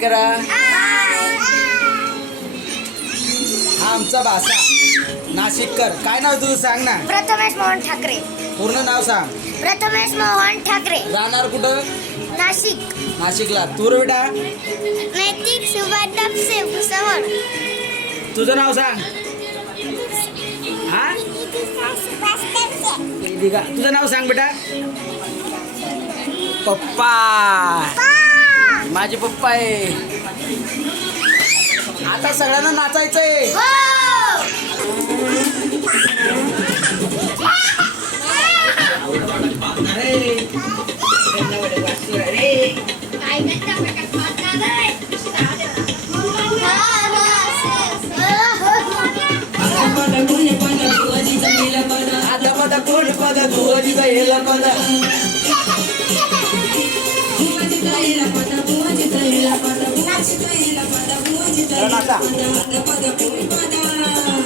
करा. हा आमचा भाषा नाशिककर. काय नाव तुझं सांग ना. प्रथमेश मोहन ठाकरे. पूर्ण नाव सांग. प्रथमेश मोहन ठाकरे. राहणार कुठं. नाशिक. नाशिकला. तू रे बेटा. नैतिक सुभाष दापसे भुसावळ. तुझं नाव सांग. हा वेदिका. तुझं नाव सांग बेटा. पप्पा. माझे पप्पा आहे. आता सगळ्यांना नाचायचंय.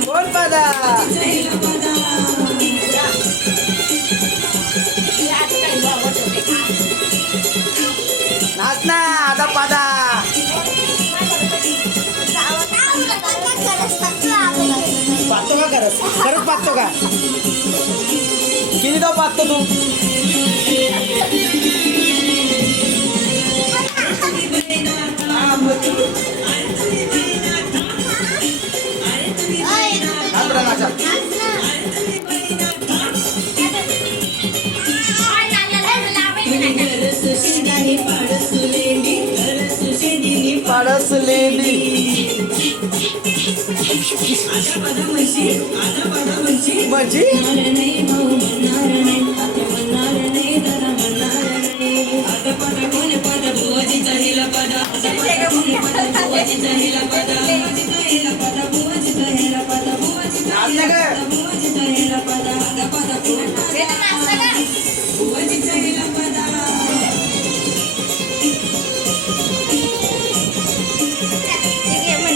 कोण पदा. नाच ना आता पदा. पाहतो का खरंच. खरंच पाहतो का. किती दाव पाहतो तू. म्हणजे